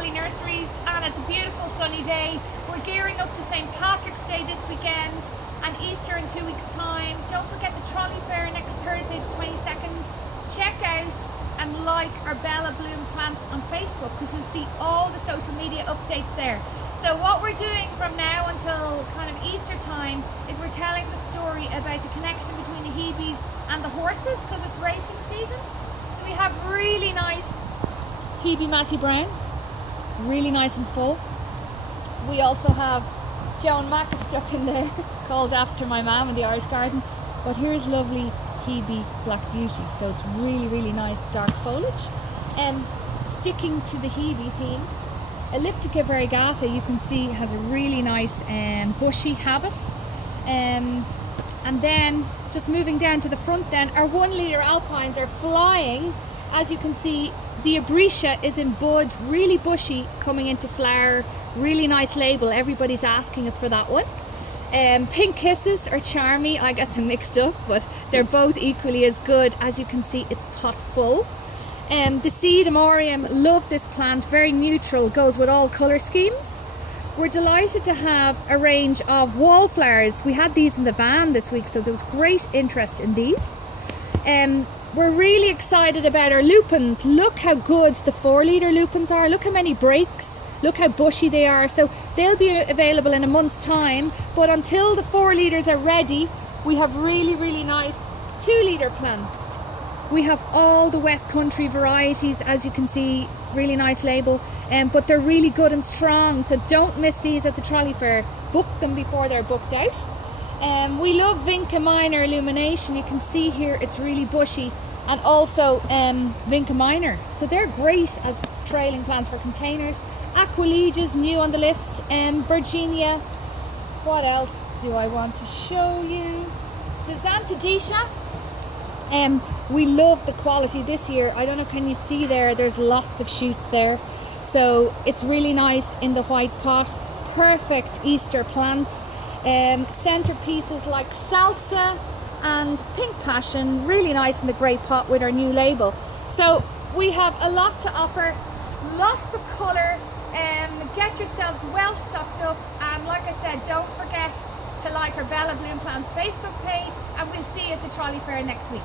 Trolley Nurseries and it's a beautiful sunny day. We're gearing up to St. Patrick's Day this weekend and Easter in 2 weeks time. Don't forget the trolley fair next Thursday the 22nd. Check out and like our Bella Bloom plants on Facebook because you'll see all the social media updates there. So what we're doing from now until kind of Easter time is we're telling the story about the connection between the Hebes and the horses because it's racing season. So we have really nice Hebe Matty Brown, really nice and full. We also have Joan Mack stuck in there, called after my mum in the Irish Garden. But here's lovely Hebe Black Beauty, so it's really, really nice dark foliage. And sticking to the Hebe theme, Elliptica variegata, you can see, has a really nice bushy habit. And then just moving down to the front then, our 1 litre alpines are flying. As you can see, the Abretia is in bud, really bushy, coming into flower, really nice label. Everybody's asking us for that one. Pink Kisses are charmy, I get them mixed up, but they're both equally as good. As you can see, it's pot full. The Seed Amorium, love this plant, very neutral, goes with all colour schemes. We're delighted to have a range of wallflowers. We had these in the van this week, so there was great interest in these. We're really excited about our lupins. Look how good the 4 litre lupins are. Look how many breaks. Look how bushy they are. So they'll be available in a month's time. But until the 4 litres are ready, we have really, really nice 2 litre plants. We have all the West Country varieties, as you can see, really nice label. But they're really good and strong. So don't miss these at the trolley fair. Book them before they're booked out. We love Vinca Minor Illumination. You can see here it's really bushy, and also Vinca Minor. So they're great as trailing plants for containers. Aquilegias, new on the list. Virginia. What else do I want to show you? The Xanthodecia. We love the quality this year. I don't know, can you see there? There's lots of shoots there. So it's really nice in the white pot. Perfect Easter plant. Centerpieces like Salsa and Pink Passion, really nice in the grey pot with our new label. So we have a lot to offer, lots of colour. Get yourselves well stocked up, and like I said, don't forget to like our Bella Bloom Plants Facebook page, and we'll see you at the trolley fair next week.